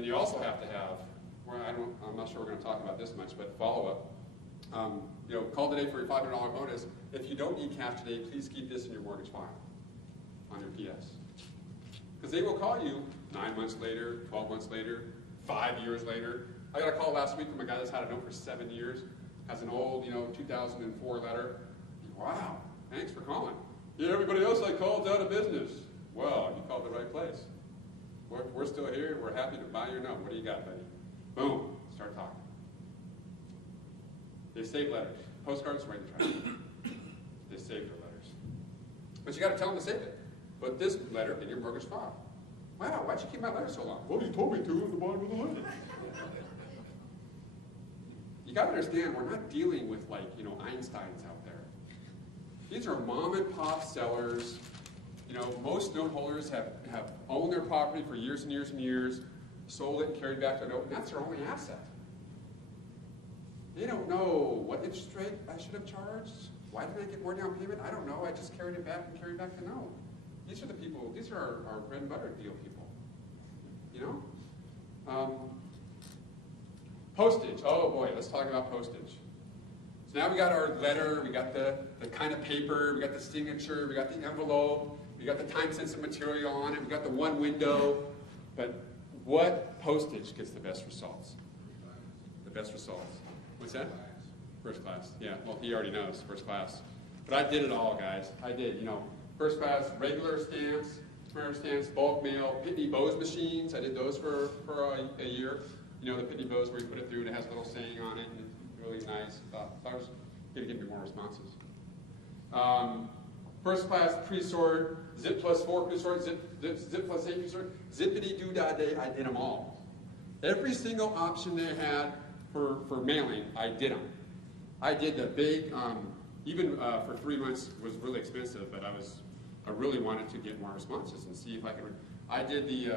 And you also have to have, I'm not sure we're going to talk about this much, but follow-up. Call today for your $500 bonus. If you don't need cash today, please keep this in your mortgage file on your PS. Because they will call you 9 months later, 12 months later, 5 years later. I got a call last week from a guy that's had a note for 7 years, has an old, 2004 letter. Wow, thanks for calling. Yeah, everybody else I called's out of business. Well, you called the right place. We're still here. We're happy to buy your note. What do you got, buddy? Boom, start talking. They save letters. Postcards, right in the trash. They save their letters. But you got to tell them to save it. Put this letter in your mortgage file. Wow, why'd you keep my letter so long? Well, you told me to at the bottom of the letter. You got to understand, we're not dealing with Einsteins out there. These are mom and pop sellers. Most note holders have owned their property for years and years and years, sold it and carried back their note, and that's their only asset. They don't know what interest rate I should have charged. Why did I get more down payment? I don't know. I just carried it back and carried back the note. These are the people, these are our bread and butter deal people. Postage. Oh boy, let's talk about postage. So now we got our letter, we got the kind of paper, we got the signature, we got the envelope, we got the time-sensitive material on it, we got the one window. But what postage gets the best results? The best results. What's that? First class. Yeah, well, he already knows, first class. But I did it all, guys. I did, first class, regular stamps, commemorative stamps, bulk mail, Pitney Bowes machines. I did those for a year. The Pitney Bowes where you put it through and it has a little saying on it, and it's really nice. I was going to give me more responses. First class pre-sort, zip plus 4 pre-sort, zip plus 8 pre-sort, zippity-doo-dah-day, I did them all. Every single option they had for mailing, I did them. I did the big, even for 3 months was really expensive, but I really wanted to get more responses and see if I could. I did the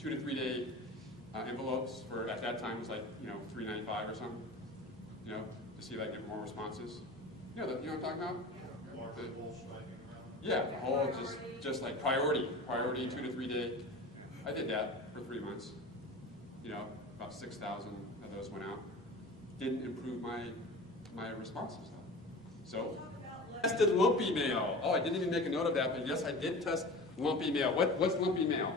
2 to 3 day envelopes for, at that time, it was like, $3.95 or something, to see if I could get more responses. You know what I'm talking about? Yeah, the whole just like priority 2 to 3 day. I did that for 3 months. About 6,000 of those went out. Didn't improve my responses though. So, tested lumpy mail. Oh, I didn't even make a note of that, but yes, I did test lumpy mail. What's lumpy mail?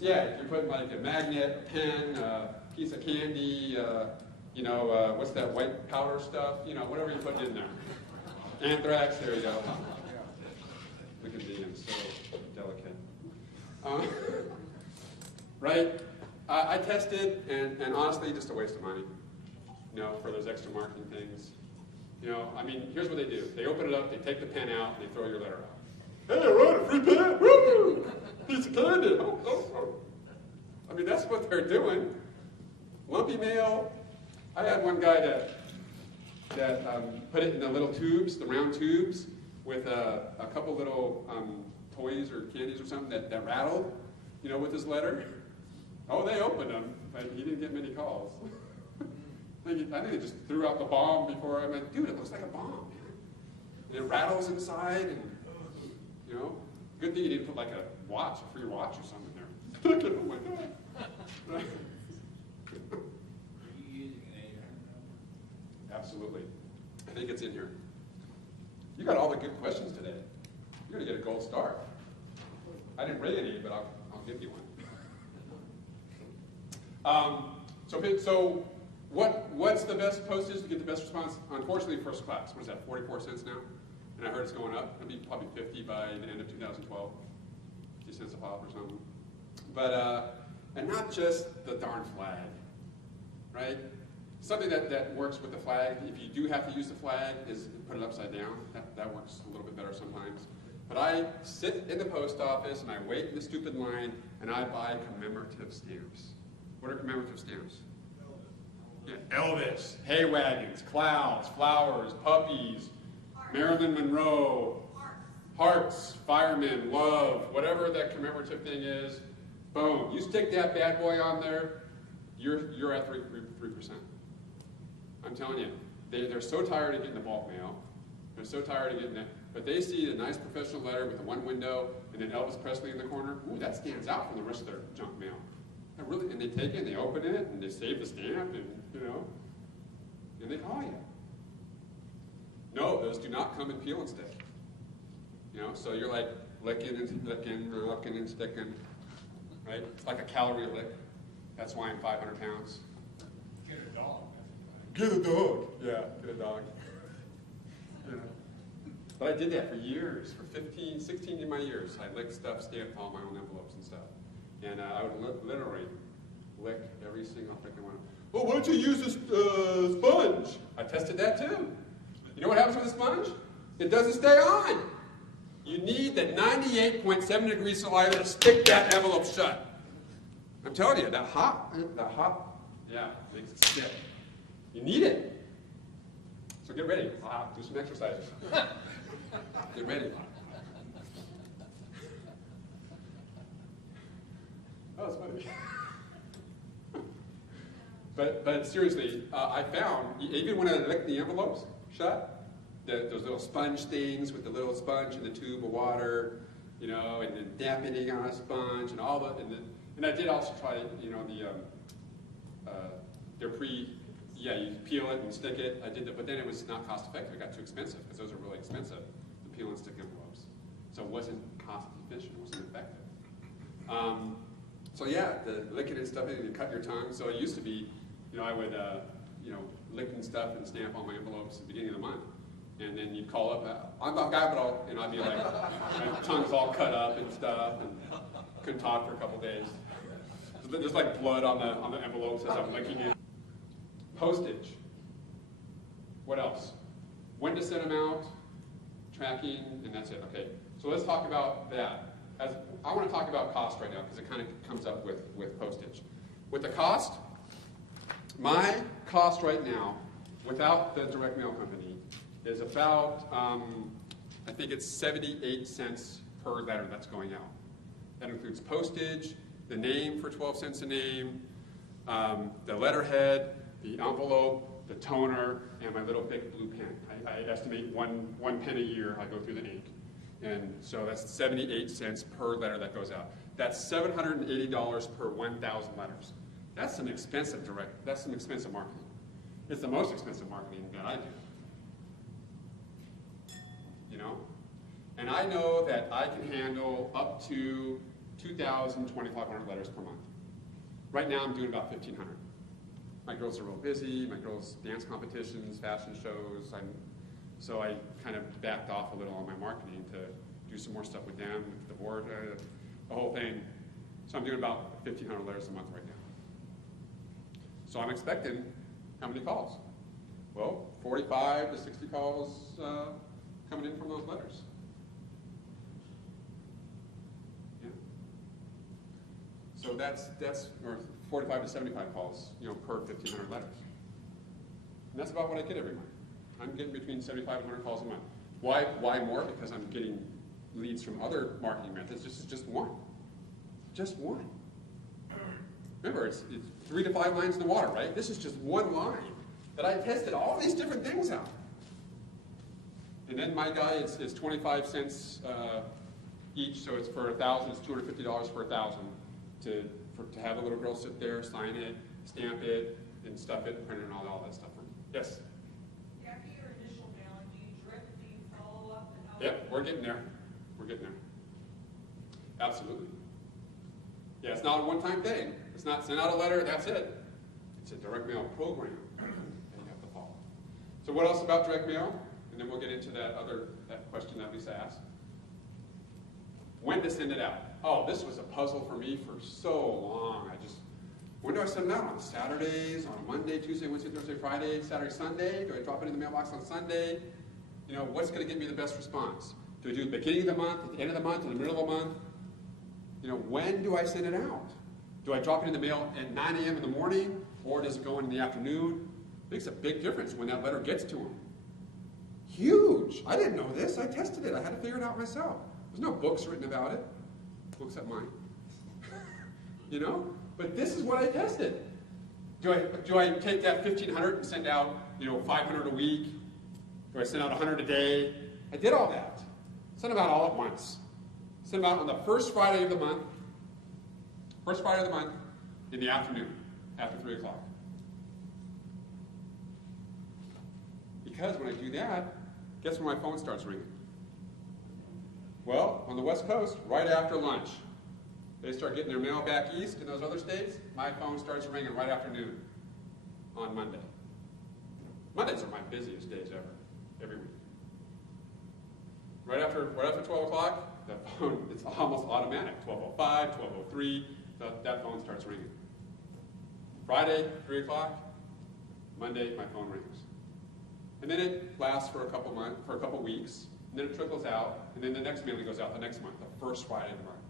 Yeah, you're putting like a magnet, a pen, a piece of candy, what's that white powder stuff? Whatever you put in there. Anthrax, there you go. Look at me, I'm so delicate. Right? I tested, and honestly, just a waste of money, for those extra marketing things. Here's what they do. They open it up, they take the pen out, and they throw your letter out. Hey, I wrote a free pen! Woo! Piece of candy! Oh. That's what they're doing. Lumpy mail. I had one guy that put it in the little tubes, the round tubes, with a couple little toys or candies or something that rattled, with his letter. Oh, they opened them, but he didn't get many calls. I think they just threw out the bomb before. I went, dude, it looks like a bomb, man. And it rattles inside, and good thing you didn't put like a free watch or something there. Oh my God. Right. Absolutely. I think it's in here. You got all the good questions today. You're going to get a gold star. I didn't rate any, but I'll give you one. So what's the best postage to get the best response? Unfortunately, first class. What is that, 44 cents now? And I heard it's going up. It'll be probably 50 by the end of 2012. 50 cents a pop or something. But, and not just the darn flag, right? Something that works with the flag, if you do have to use the flag, is put it upside down. That works a little bit better sometimes. But I sit in the post office and I wait in the stupid line and I buy commemorative stamps. What are commemorative stamps? Yeah, Elvis, hay wagons, clouds, flowers, puppies, Marilyn Monroe, hearts, firemen, love, whatever that commemorative thing is. Boom! You stick that bad boy on there, you're at 3%. I'm telling you, they're so tired of getting the bulk mail. They're so tired of getting But they see a nice professional letter with the one window and then Elvis Presley in the corner. Ooh, that stands out from the rest of their junk mail. And they take it, and they open it, and they save the stamp, and and they call you. No, those do not come in peel and stick. So you're like licking and sticking, right? It's like a calorie lick. That's why I'm 500 pounds. Get a dog. Get a dog. Yeah, get a dog. But I did that for years, for 15, 16 of my years. I licked stuff, stamped all my own envelopes and stuff. And I would literally lick every single freaking one. Oh, why don't you use this sponge? I tested that too. You know what happens with a sponge? It doesn't stay on. You need the 98.7 degree saliva to stick that envelope shut. I'm telling you, that hot, yeah, makes it stick. You need it. So get ready. Do some exercises. Get ready. Oh, it's funny. But seriously, I found, even when I licked the envelopes shut, those little sponge things with the little sponge and the tube of water, and then dampening on a sponge and all that, and I did also try, you peel it and stick it. I did that, but then it was not cost effective. It got too expensive because those are really expensive, the peel and stick envelopes. So it wasn't cost efficient. It wasn't effective. So yeah, the licking and stuff, and you cut your tongue. So it used to be, I would, lick and stuff and stamp on my envelopes at the beginning of the month. And then you'd call up, I'm not capital, and I'd be like, my tongue's all cut up and stuff, and couldn't talk for a couple days. So there's like blood on the envelopes as I'm licking it. Postage. What else? When to send them out, tracking, and that's it. Okay, so let's talk about that. I want to talk about cost right now because it kind of comes up with postage. With the cost, my cost right now, without the direct mail company, is about, I think it's 78 cents per letter that's going out. That includes postage, the name for 12 cents a name, the letterhead, the envelope, the toner, and my little big blue pen. I estimate one pen a year I go through the ink. And so that's 78 cents per letter that goes out. That's $780 per 1,000 letters. That's some expensive marketing. It's the most expensive marketing that I do. And I know that I can handle up to 2,000, 2,500 letters per month. Right now I'm doing about 1,500. My girls are real busy. My girls' dance competitions, fashion shows. So I kind of backed off a little on my marketing to do some more stuff with them, with the board, the whole thing. So I'm doing about 1,500 letters a month right now. So I'm expecting how many calls? Well, 45 to 60 calls coming in from those letters. Yeah. So that's or 45 to 75 calls, per 1,500 letters. And that's about what I get every month. I'm getting between 75 and 100 calls a month. Why more? Because I'm getting leads from other marketing methods. This is just one. Just one. Remember, it's 3 to 5 lines in the water, right? This is just one line that I tested all these different things out. And then my guy, it's 25 cents each, so it's for 1,000. It's $250 for 1,000 to have a little girl sit there, sign it, stamp it, and stuff it, and print it, and all that stuff for me. Yes. After your initial mailing, do you drip, do you follow up? And how Yep, we're getting there. We're getting there. Absolutely. Yeah, it's not a one-time thing. It's not send out a letter, that's it. It's a direct mail program that you have to follow. So what else about direct mail? And then we'll get into that question that Lisa asked. When to send it out? Oh, this was a puzzle for me for so long. When do I send it out? On Saturdays, on a Monday, Tuesday, Wednesday, Thursday, Friday, Saturday, Sunday? Do I drop it in the mailbox on Sunday? What's going to give me the best response? Do I do it at the beginning of the month, at the end of the month, in the middle of the month? When do I send it out? Do I drop it in the mail at 9 a.m. in the morning, or does it go in the afternoon? It makes a big difference when that letter gets to them. Huge. I didn't know this. I tested it. I had to figure it out myself. There's no books written about it. Books at mine. But this is what I tested. Do I take that 1,500 and send out 500 a week? Do I send out 100 a day? I did all that. Send them out all at once. Send them out on the first Friday of the month. First Friday of the month in the afternoon, after 3 o'clock. Because when I do that, guess when my phone starts ringing? Well, on the West Coast, right after lunch. They start getting their mail back east in those other states, my phone starts ringing right after noon on Monday. Mondays are my busiest days ever, every week. Right after 12 o'clock, the phone, it's almost automatic. 12:05, 12:03, that phone starts ringing. Friday, 3 o'clock, Monday, my phone rings. And then it lasts for a couple weeks, and then it trickles out, and then the next mailing goes out the next month, the first Friday of the month.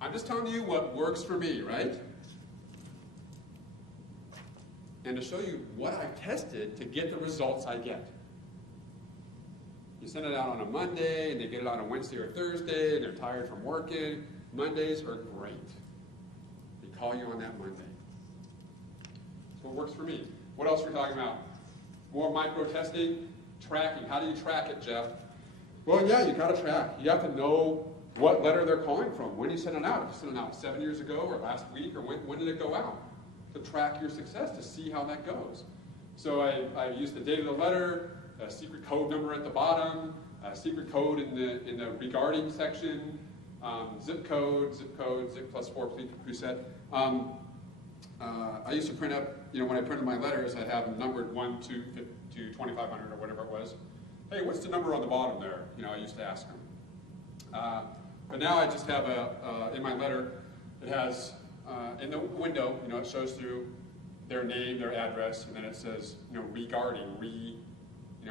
I'm just telling you what works for me, right? And to show you what I've tested to get the results I get. You send it out on a Monday, and they get it on a Wednesday or Thursday, and they're tired from working. Mondays are great. They call you on that Monday. That's what works for me. What else are we talking about? More micro-testing, tracking. How do you track it, Jeff? Well, yeah, you got to track. You have to know what letter they're calling from. When you send it out? If you sent it out 7 years ago, or last week, or when did it go out? To track your success, to see how that goes. So I use the date of the letter, a secret code number at the bottom, a secret code in the regarding section, zip code, zip plus 4 preset. I used to print up, when I printed my letters, I'd have them numbered 1 to 2,500 or whatever it was. Hey, what's the number on the bottom there? I used to ask them. But now I just have in my letter, it has, in the window, it shows through their name, their address, and then it says, regarding,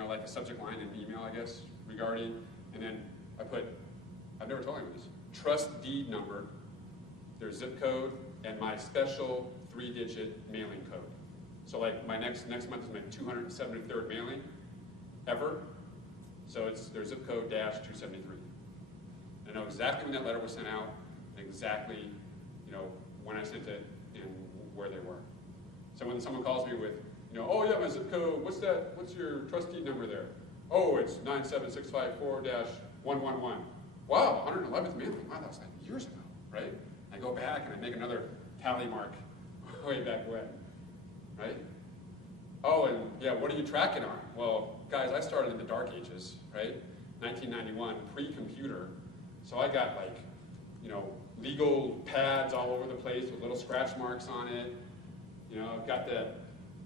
like the subject line in email, I guess, regarding, and then I've never told anyone this, trust deed number, their zip code, and my special 3-digit mailing code. So like my next month is my 273rd mailing ever, so it's their zip code -273. I know exactly when that letter was sent out, and exactly, when I sent it and where they were. So when someone calls me with, oh yeah, my zip code, what's your trustee number there? Oh, it's 97654-111. Wow, 111th mailing. Wow, that was like years ago, right? I go back and I make another tally mark way back when, right? Oh, and yeah, what are you tracking on? Well, guys, I started in the dark ages, right? 1991, pre-computer. So I got legal pads all over the place with little scratch marks on it. I've got that.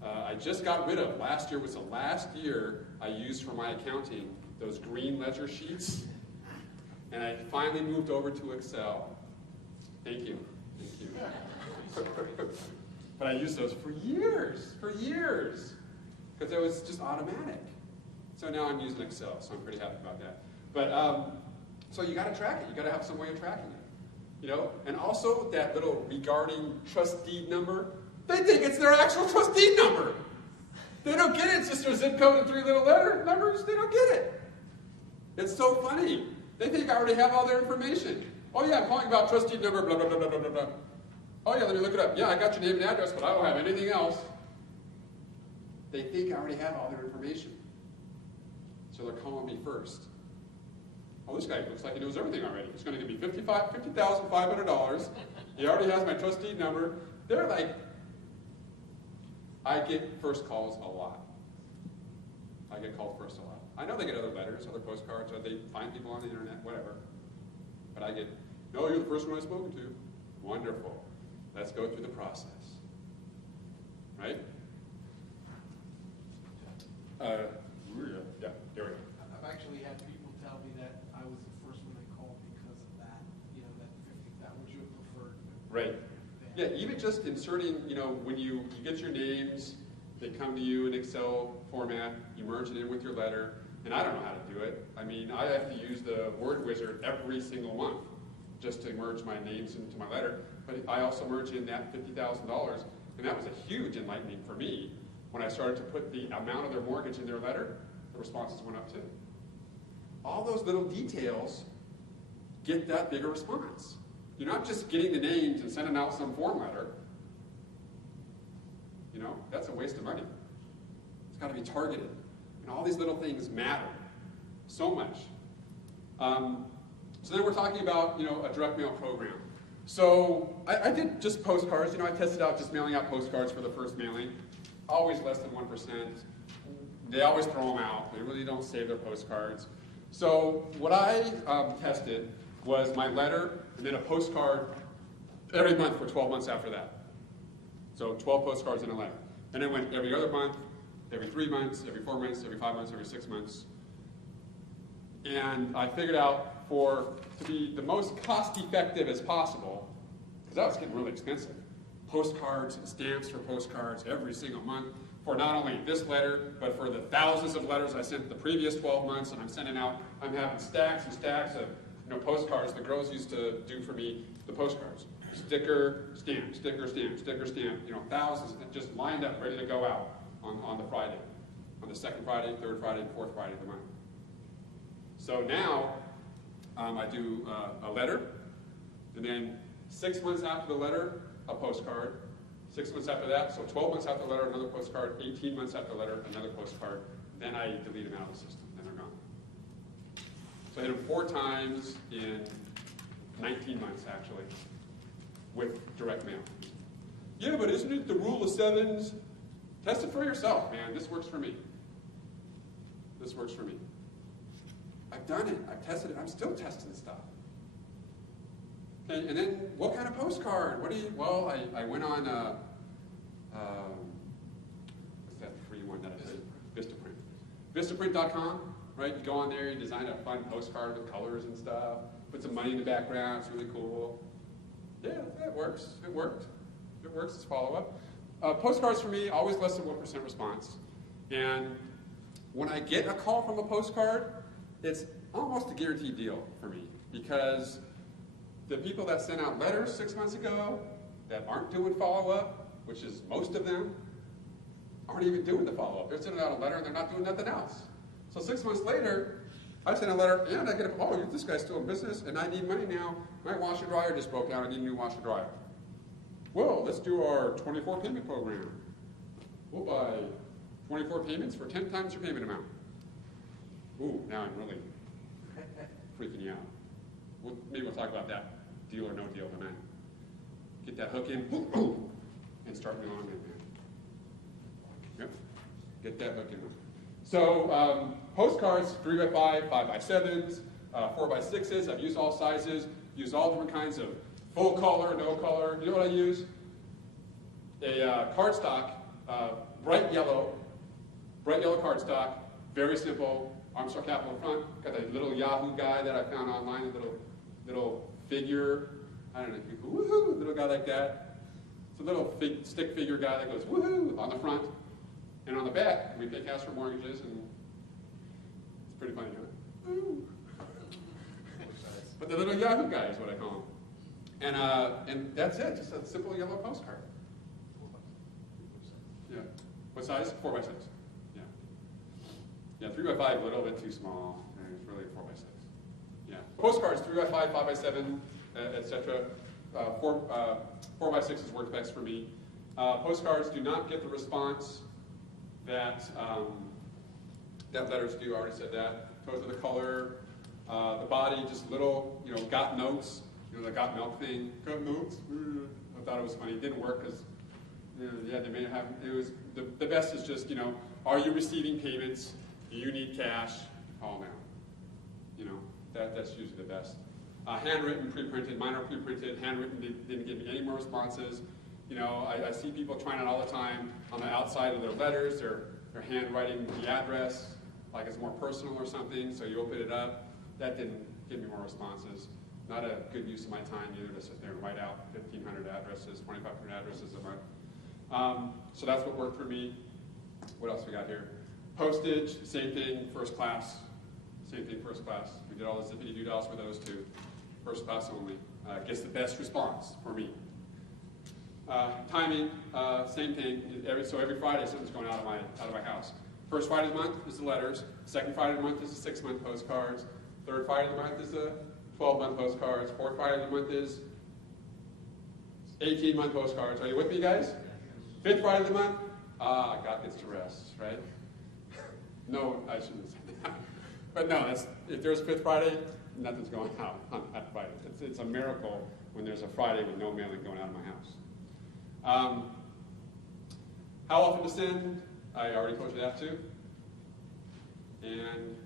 I just got rid of, last year was the last year I used for my accounting, those green ledger sheets. And I finally moved over to Excel. Thank you. But I used those for years, because it was just automatic. So now I'm using Excel, so I'm pretty happy about that. But, so you got to track it. You got to have some way of tracking it. And also that little regarding trust deed number, they think it's their actual trust deed number. They don't get it. It's just their zip code and 3 little letter numbers. They don't get it. It's so funny. They think I already have all their information. Oh yeah, I'm calling about trust deed number, blah, blah, blah, blah, blah, blah. Oh yeah, let me look it up. Yeah, I got your name and address, but I don't have anything else. They think I already have all their information. So they're calling me first. Oh, this guy looks like he knows everything already. He's going to give me $50,500. He already has my trustee number. They're like, I get first calls a lot. I get called first a lot. I know they get other letters, other postcards, or they find people on the internet, whatever. But I get, no, you're the first one I've spoken to. Wonderful. Let's go through the process. Right? Yeah, there we go. I've actually had people tell me that I was the first one they called because of that, that was your preferred. Right. Yeah, even just inserting, when you get your names, they come to you in Excel format, you merge it in with your letter, and I don't know how to do it. I mean, I have to use the word wizard every single month just to merge my names into my letter, but I also merge in that $50,000, and that was a huge enlightening for me. When I started to put the amount of their mortgage in their letter, the responses went up too. All those little details get that bigger response. You're not just getting the names and sending out some form letter. That's a waste of money. It's got to be targeted. And all these little things matter. So much. So then we're talking about, a direct mail program. So I did just postcards. I tested out just mailing out postcards for the first mailing. Always less than 1%. They always throw them out. They really don't save their postcards. So what I tested was my letter and then a postcard every month for 12 months after that. So 12 postcards and a letter. And then went every other month, every 3 months, every 4 months, every 5 months, every 6 months. And I figured out to be the most cost effective as possible, because that was getting really expensive. Postcards and stamps for postcards every single month for not only this letter, but for the thousands of letters I sent the previous 12 months, and I'm having stacks and stacks of postcards the girls used to do for me, the postcards. Sticker, stamp, sticker, stamp, sticker, stamp, thousands just lined up, ready to go out on the Friday, on the second Friday, third Friday, and fourth Friday of the month. So now, I do a letter, and then 6 months after the letter, a postcard. 6 months after that, so 12 months after the letter, another postcard. 18 months after the letter, another postcard. Then I delete them out of the system, then they're gone. So I hit them 4 times in 19 months, actually, with direct mail. Yeah, but isn't it the rule of 7s? Test it for yourself, man. This works for me. This works for me. I've done it. I've tested it. I'm still testing stuff. Okay, and then what kind of postcard? Well, I went on, what's that free one that I did? Vistaprint. Vistaprint.com, right? You go on there, you design a fun postcard with colors and stuff, put some money in the background, it's really cool. Yeah, it works. It worked. It works as follow-up. Postcards for me, always less than 1% response. And when I get a call from a postcard, it's almost a guaranteed deal for me, because the people that sent out letters 6 months ago that aren't doing follow-up, which is most of them, aren't even doing the follow-up. They're sending out a letter and they're not doing nothing else. So 6 months later, I send a letter and I get this guy's still in business and I need money now. My washer dryer just broke down. I need a new washer dryer. Well, let's do our 24 payment program. We'll buy 24 payments for 10 times your payment amount. Ooh, now I'm really freaking you out. Maybe we'll talk about that deal or no deal tonight. Get that hook in, and start me on in, man. Yep, get that hook in. So postcards, 3x5, 5x7s, 4x6s. I've used all sizes, used all different kinds of full color, no color. You know what I use? A cardstock, bright yellow cardstock, very simple. Armstrong Capital in front. Got that little Yahoo guy that I found online, a little figure. I don't know if you go, woohoo, little guy like that. It's a little stick figure guy that goes, woohoo, on the front. And on the back, we pay cash for mortgages, and it's pretty funny, huh? Ooh. But the little Yahoo guy is what I call him. And that's it, just a simple yellow postcard. Yeah. What size? 4x6. Yeah, 3x5, a little bit too small. It's really a 4x6. Yeah. Postcards, 3x5, 5x7, etc. 4x6s work best for me. Postcards do not get the response that that letters do. I already said that. Toes of the color, the body, just little, got notes. The got milk thing. Got notes. I thought it was funny. It didn't work because, yeah, they may have. It was the best is just, are you receiving payments? Do you need cash? Call now. That's usually the best. Handwritten, pre-printed. Mine are pre-printed. Handwritten didn't give me any more responses. I see people trying it all the time on the outside of their letters. They're handwriting the address, like it's more personal or something. So you open it up. That didn't give me more responses. Not a good use of my time either to sit there and write out 1,500 addresses, 2,500 addresses a month. So that's what worked for me. What else we got here? Postage, same thing, first class. Same thing, first class. We did all the zippity doodles for those two. First class only. Gets the best response for me. Timing, same thing. So every Friday something's going out of my house. First Friday of the month is the letters. Second Friday of the month is the 6-month postcards. Third Friday of the month is the 12-month postcards. Fourth Friday of the month is 18-month postcards. Are you with me, guys? Fifth Friday of the month, God gets to rest, right? No, I shouldn't say that. But no, if there's Fifth Friday, nothing's going out on that Friday. It's a miracle when there's a Friday with no mailing going out of my house. How often to send? I already told you that too. And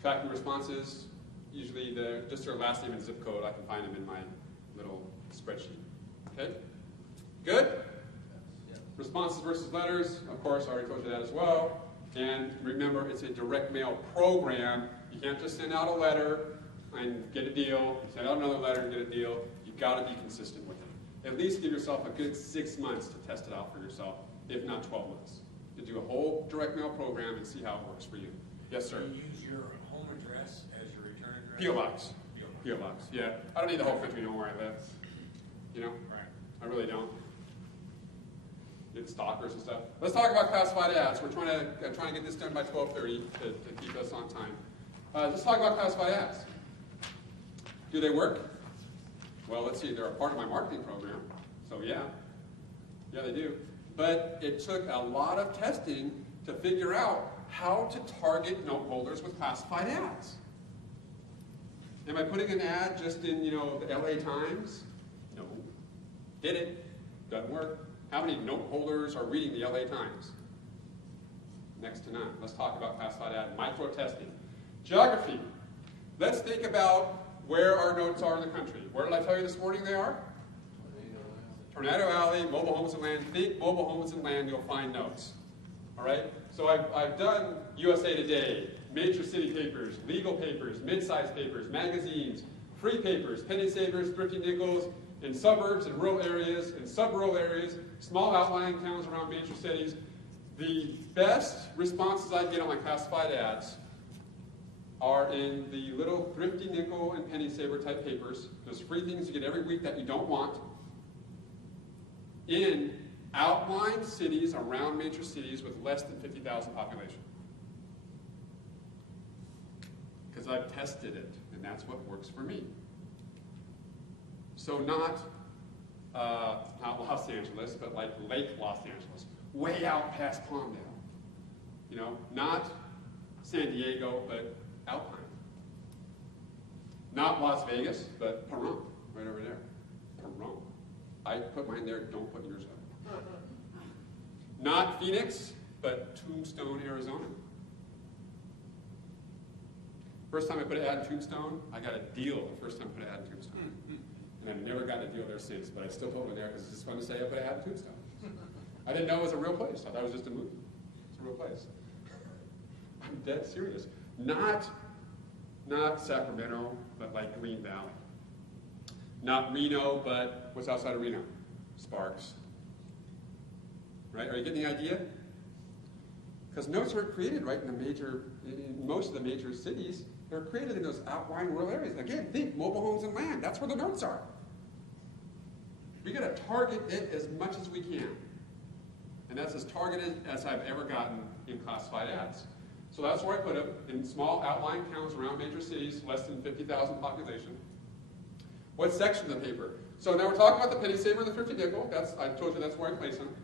tracking responses, usually just their last name and zip code. I can find them in my little spreadsheet. Okay? Good? Responses versus letters, of course, I already told you that as well. And remember, it's a direct mail program. You can't just send out a letter and get a deal, send out another letter and get a deal. You've got to be consistent with it. At least give yourself a good 6 months to test it out for yourself, if not 12 months. To do a whole direct mail program and see how it works for you. Yes, sir? Do you use your home address as your return address? P.O. Box. P.O. P.O. Box, yeah. I don't need the whole country to know where I live. You know? Right. I really don't. Get stalkers and stuff. Let's talk about classified ads. We're trying to get this done by 12:30 to keep us on time. Let's talk about classified ads. Do they work? Well, let's see. They're a part of my marketing program, so yeah, they do. But it took a lot of testing to figure out how to target note holders with classified ads. Am I putting an ad just in, the LA Times? No. Did it? Doesn't work. How many note holders are reading the LA Times? Next to none. Let's talk about classified ad micro testing. Geography. Let's think about where our notes are in the country. Where did I tell you this morning they are? Tornado Alley, mobile homes and land. Think mobile homes and land, you'll find notes. All right? So I've done USA Today, major city papers, legal papers, mid-sized papers, magazines, free papers, penny savers, thrifty nickels, in suburbs and rural areas, in sub-rural areas, small outlying towns around major cities. The best responses I get on my classified ads are in the little thrifty nickel and penny saver type papers, those free things you get every week that you don't want, in outlying cities around major cities with less than 50,000 population. Because I've tested it, and that's what works for me. So not Los Angeles, but like Lake Los Angeles, way out past Palmdale. Not San Diego, but Alpine. Not Las Vegas, but Pahrump, right over there. Pahrump. I put mine there, don't put yours up. Not Phoenix, but Tombstone, Arizona. First time I put an ad in Tombstone, I got a deal the first time I put an ad in Tombstone. And I've never gotten a deal there since, but I still put one there because it's just fun to say I put an ad in Tombstone. I didn't know it was a real place. I thought it was just a movie. It's a real place. I'm dead serious. Not Sacramento, but like Green Valley. Not Reno, but what's outside of Reno? Sparks. Right? Are you getting the idea? Because notes are created right in most of the major cities. They're created in those outlying rural areas. Again, think mobile homes and land. That's where the notes are. We got to target it as much as we can. And that's as targeted as I've ever gotten in classified ads. So that's where I put them, in small outlying towns around major cities, less than 50,000 population. What section of the paper? So now we're talking about the penny saver and the thrifty nickel. I told you that's where I place them.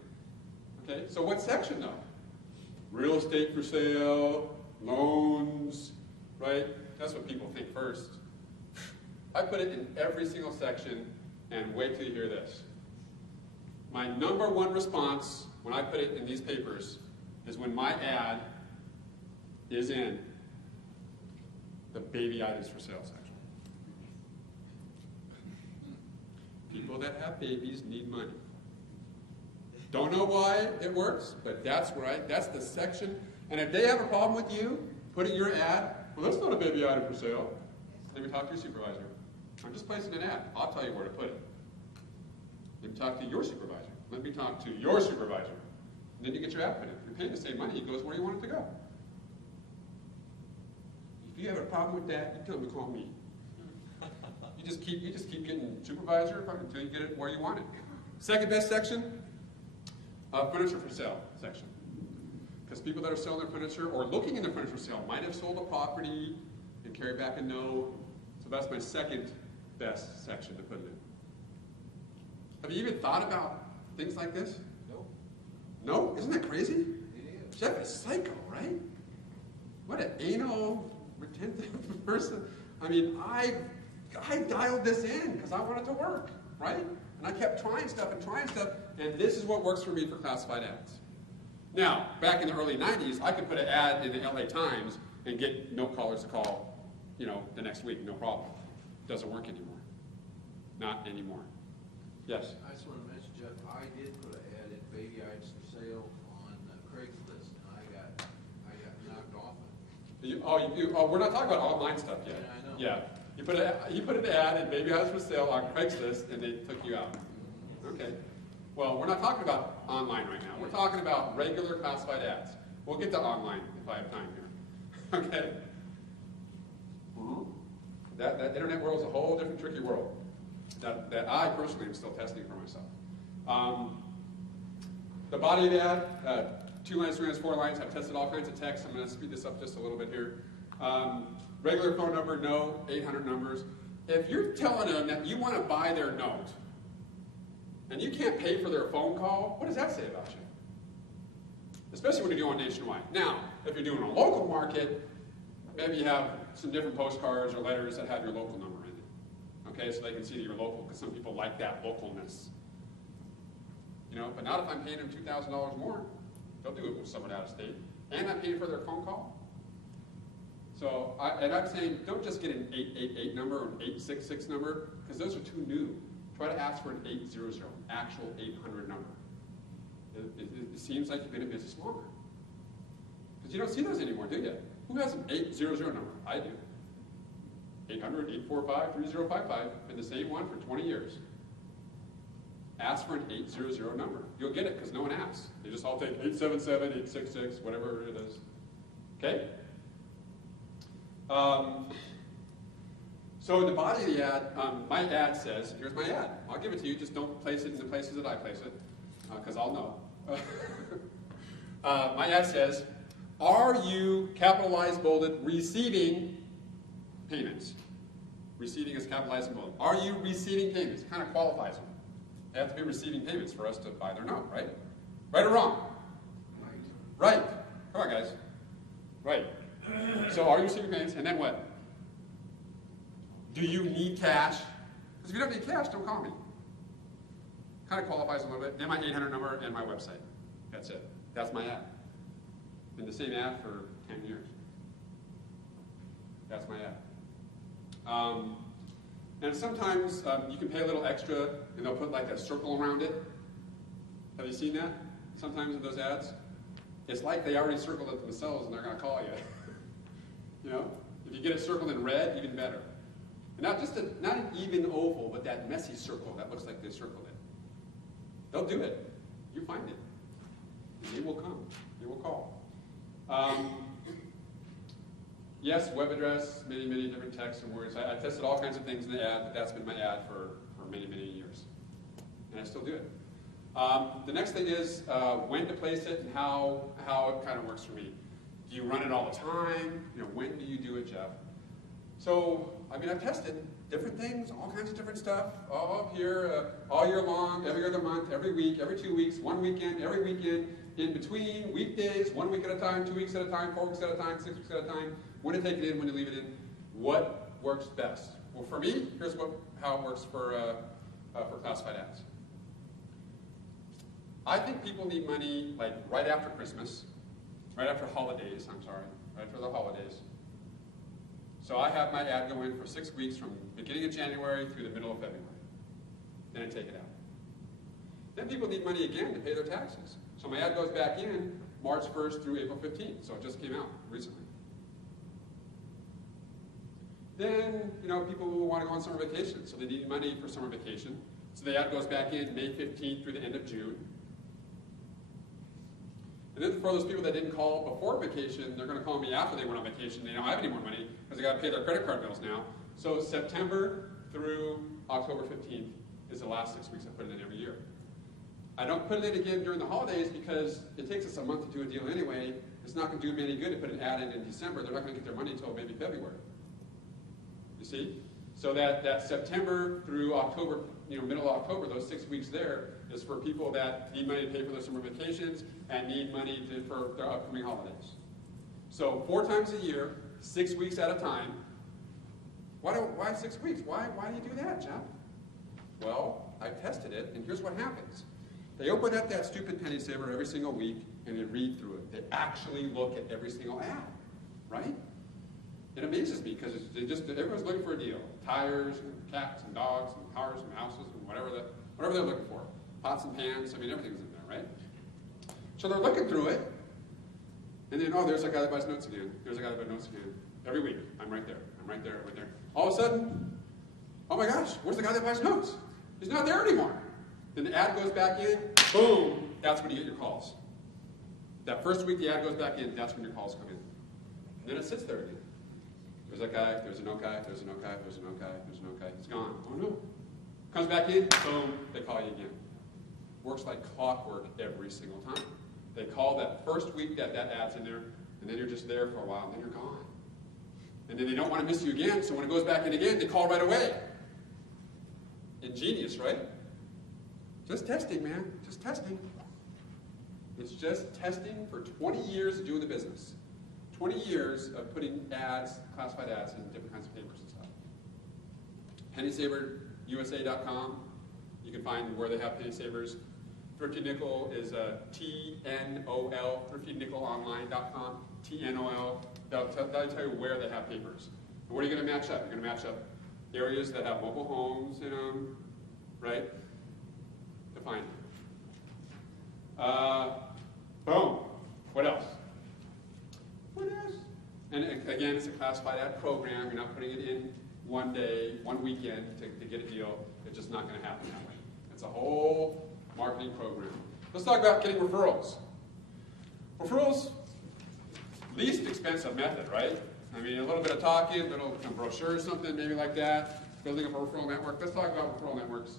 Okay, so what section though? Real estate for sale, loans, right? That's what people think first. I put it in every single section, and wait till you hear this. My number one response when I put it in these papers is when my ad is in the baby items for sale section. People that have babies need money. Don't know why it works, but that's the section. And if they have a problem with you putting your ad, well, that's not a baby item for sale. Let me talk to your supervisor. I'm just placing an ad. I'll tell you where to put it. Let me talk to your supervisor. Let me talk to your supervisor. And then you get your ad put in. You're paying the same money. It goes where you want it to go. If you have a problem with that, you tell them to call me. You just keep getting supervisor until you get it where you want it. Second best section, furniture for sale section. Because people that are selling their furniture or looking in their furniture for sale might have sold a property and carry back a note. So that's my second best section to put it in. Have you even thought about things like this? No. No? Isn't that crazy? It is. Jeff is psycho, right? What an anal I'm a 10th person. I mean, I dialed this in because I wanted to work, right? And I kept trying stuff, and this is what works for me for classified ads. Now, back in the early 90s, I could put an ad in the LA Times and get no callers to call, the next week, no problem. Doesn't work anymore. Not anymore. Yes? I just want to mention, Jeff, I did put an ad in baby items for sale on Craigslist, and I got knocked off it. We're not talking about online stuff yet. Yeah, I know. Yeah. You put an ad in baby items for sale on Craigslist, and they took you out. Okay. Well, we're not talking about online right now. We're talking about regular classified ads. We'll get to online if I have time here. Okay? That internet world is a whole different tricky world that I personally am still testing for myself. The body of the ad, 2 lines, 3 lines, 4 lines. I've tested all kinds of text. I'm going to speed this up just a little bit here. Regular phone number, no, 800 numbers. If you're telling them that you want to buy their note, and you can't pay for their phone call, what does that say about you? Especially when you're doing nationwide. Now, if you're doing a local market, maybe you have some different postcards or letters that have your local number in it. Okay, so they can see that you're local, because some people like that localness. But not if I'm paying them $2,000 more. They'll do it with someone out of state. And I'm paying for their phone call. So, I'm saying, don't just get an 888 number or an 866 number, because those are too new. Try to ask for an 800, actual 800 number. It seems like you've been in business longer. Because you don't see those anymore, do you? Who has an 800 number? I do. 800-845-3055. Been the same one for 20 years. Ask for an 800 number. You'll get it because no one asks. They just all take 877, 866, whatever it is. Okay? So in the body of the ad, my ad says, here's my ad. I'll give it to you, just don't place it in the places that I place it, because I'll know. My ad says, are you, capitalized, bolded, receiving payments? Receiving is capitalized and bolded. Are you receiving payments? Kind of qualifies them. They have to be receiving payments for us to buy their note, right? Right or wrong? Right. Come on, guys. Right. So are you receiving payments? And then what? Do you need cash? Because if you don't need cash, don't call me. Kind of qualifies a little bit. And my 800 number and my website. That's it. That's my ad. Been the same ad for 10 years. That's my ad. And sometimes you can pay a little extra, and they'll put like a circle around it. Have you seen that? Sometimes in those ads? It's like they already circled it themselves, and they're going to call you. If you get it circled in red, even better. And not an even oval, but that messy circle that looks like they circled it. They'll do it. You find it. And they will come. They will call. Yes, web address, many, many different texts and words. I tested all kinds of things in the ad, but that's been my ad for many, many years. And I still do it. The next thing is when to place it and how it kind of works for me. Do you run it all the time? When do you do it, Jeff? So, I've tested different things, all kinds of different stuff, all up here, all year long, every other month, every week, every 2 weeks, one weekend, every weekend, in between, weekdays, 1 week at a time, 2 weeks at a time, 4 weeks at a time, 6 weeks at a time, when to take it in, when to leave it in, what works best? Well, for me, here's how it works for classified ads. I think people need money like right after Christmas, right after holidays, right after the holidays. So I have my ad go in for 6 weeks from beginning of January through the middle of February. Then I take it out. Then people need money again to pay their taxes. So my ad goes back in March 1st through April 15th. So it just came out recently. Then, people will want to go on summer vacation. So they need money for summer vacation. So the ad goes back in May 15th through the end of June. And then for those people that didn't call before vacation, they're going to call me after they went on vacation. They don't have any more money because they got to pay their credit card bills now. So September through October 15th is the last 6 weeks I put it in every year. I don't put it in again during the holidays because it takes us a month to do a deal anyway. It's not going to do them any good to put an ad in December. They're not going to get their money until maybe February. You see? So that September through October, middle of October, those 6 weeks there is for people that need money to pay for their summer vacations and need money for their upcoming holidays. So 4 times a year, 6 weeks at a time. Why 6 weeks? Why do you do that, Jeff? Well, I tested it, and here's what happens. They open up that stupid penny saver every single week, and they read through it. They actually look at every single ad, right? It amazes me because everyone's looking for a deal. Tires, and cats, and dogs, and cars, and houses, and whatever they're looking for. Pots and pans, I mean, everything's in there, right? So they're looking through it, and then, oh, there's that guy that buys notes again. There's a guy that buys notes again. Every week, I'm right there. I'm right there. All of a sudden, oh my gosh, where's the guy that buys notes? He's not there anymore. Then the ad goes back in, boom, that's when you get your calls. That first week the ad goes back in, that's when your calls come in. And then it sits there again. There's that guy, there's a no guy, there's a no guy, there's a no guy, there's a no guy. He's gone. Oh no. Comes back in, boom, they call you again. Works like clockwork every single time. They call that first week that ad's in there, and then you're just there for a while, and then you're gone. And then they don't want to miss you again, so when it goes back in again, they call right away. Ingenious, right? Just testing, man. Just testing. It's just testing for 20 years of doing the business. 20 years of putting ads, classified ads, in different kinds of papers and stuff. PennySaverUSA.com. You can find where they have penny savers. Thrifty Nickel is TNOL, ThriftyNickelOnline.com, TNOL. That'll tell you where they have papers. And what are you going to match up? You're going to match up areas that have mobile homes in them, right? To find them. Boom. What else? What else? And again, it's a classified ad program. You're not putting it in one day, one weekend to get a deal. It's just not going to happen that way. It's a whole marketing program. Let's talk about getting referrals. Referrals, least expensive method, right? I mean, a little bit of talking, a little brochure or something, maybe like that. Building up a referral network. Let's talk about referral networks.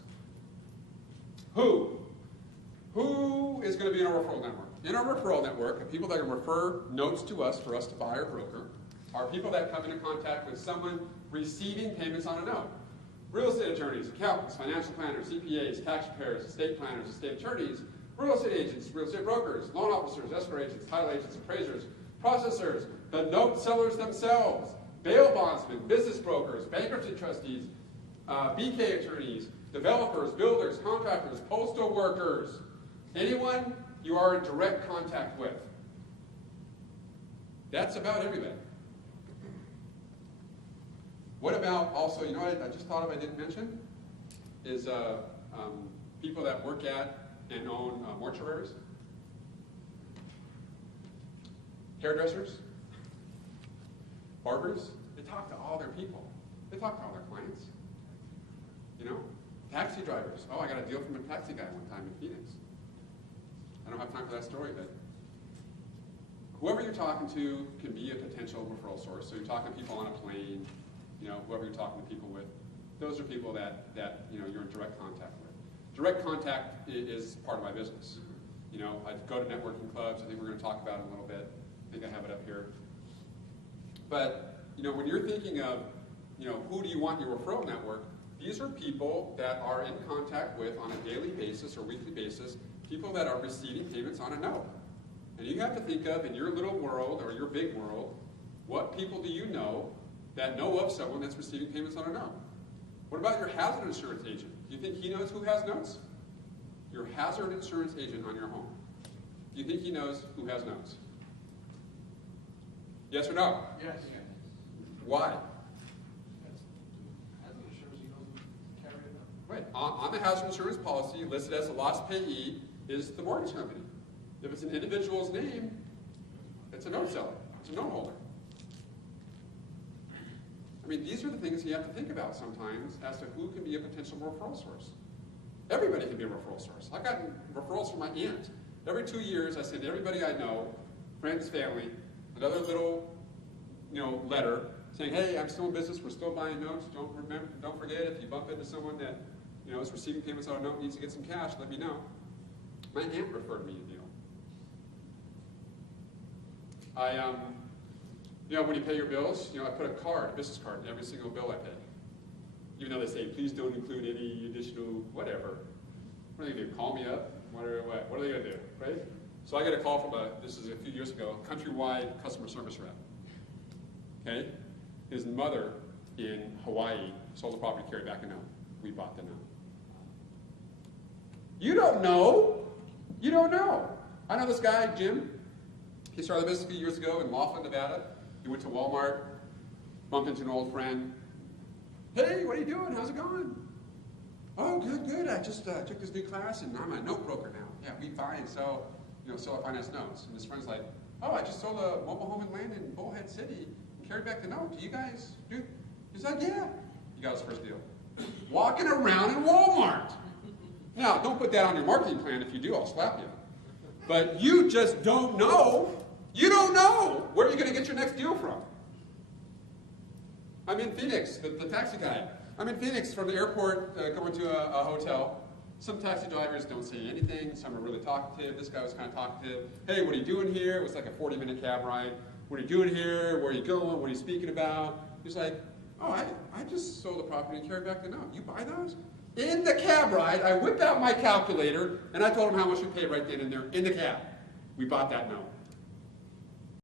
Who is going to be in a referral network? In our referral network, the people that can refer notes to us for us to buy or broker are people that come into contact with someone receiving payments on a note. Real estate attorneys, accountants, financial planners, CPAs, tax preparers, estate planners, estate attorneys, real estate agents, real estate brokers, loan officers, escrow agents, title agents, appraisers, processors, the note sellers themselves, bail bondsmen, business brokers, bankruptcy trustees, BK attorneys, developers, builders, contractors, postal workers, anyone you are in direct contact with. That's about everybody. What about also, you know what I just thought of I didn't mention? Is people that work at and own mortuaries. Hairdressers. Barbers. They talk to all their people. They talk to all their clients. You know? Taxi drivers. Oh, I got a deal from a taxi guy one time in Phoenix. I don't have time for that story, but whoever you're talking to can be a potential referral source. So you're talking to people on a plane, you know, whoever you're talking to people with. Those are people that you know, you're in direct contact with. Direct contact is part of my business. You know, I go to networking clubs. I think we're going to talk about it a little bit. I think I have it up here. But, you know, when you're thinking of, you know, who do you want your referral network, these are people that are in contact with on a daily basis or weekly basis, people that are receiving payments on a note. And you have to think of, in your little world or your big world, what people do you know that know of someone that's receiving payments on a note? What about your hazard insurance agent? Do you think he knows who has notes? Your hazard insurance agent on your home. Do you think he knows who has notes? Yes or no? Yes. Why? Hazard insurance, he doesn't carry it up. Right. On the hazard insurance policy, listed as the loss payee is the mortgage company. If it's an individual's name, it's a note seller. It's a note holder. I mean, these are the things you have to think about sometimes as to who can be a potential referral source. Everybody can be a referral source. I've gotten referrals from my aunt. Every 2 years, I send everybody I know, friends, family, another little, you know, letter saying, hey, I'm still in business. We're still buying notes. Don't forget, if you bump into someone that, you know, is receiving payments on a note, needs to get some cash, let me know. My aunt referred me a deal. You know, when you pay your bills, you know, I put a business card in every single bill I pay. Even though they say, please don't include any additional whatever. What are they going to do? Call me up? What are they going to do, right? So I get a call from this is a few years ago, countrywide customer service rep. Okay? His mother in Hawaii sold the property, carried back a note. We bought the note. You don't know. You don't know. I know this guy, Jim. He started a business a few years ago in Laughlin, Nevada. He went to Walmart, bumped into an old friend. Hey, what are you doing? How's it going? Oh, good, good. I just took this new class, and I'm a note broker now. Yeah, we buy and sell, sell finance notes. And his friend's like, oh, I just sold a mobile home and land in Bullhead City and carried back the note. Do you guys do? He's like, yeah. He got his first deal. Walking around in Walmart. Now, don't put that on your marketing plan. If you do, I'll slap you. But you just don't know. You don't know where you're going to get your next deal from. I'm in Phoenix, the taxi guy. I'm in Phoenix from the airport going to a hotel. Some taxi drivers don't say anything. Some are really talkative. This guy was kind of talkative. Hey, what are you doing here? It was like a 40-minute cab ride. What are you doing here? Where are you going? What are you speaking about? He's like, oh, I just sold the property and carried back the note. You buy those? In the cab ride, I whipped out my calculator, and I told him how much we paid right then and there in the cab. We bought that note.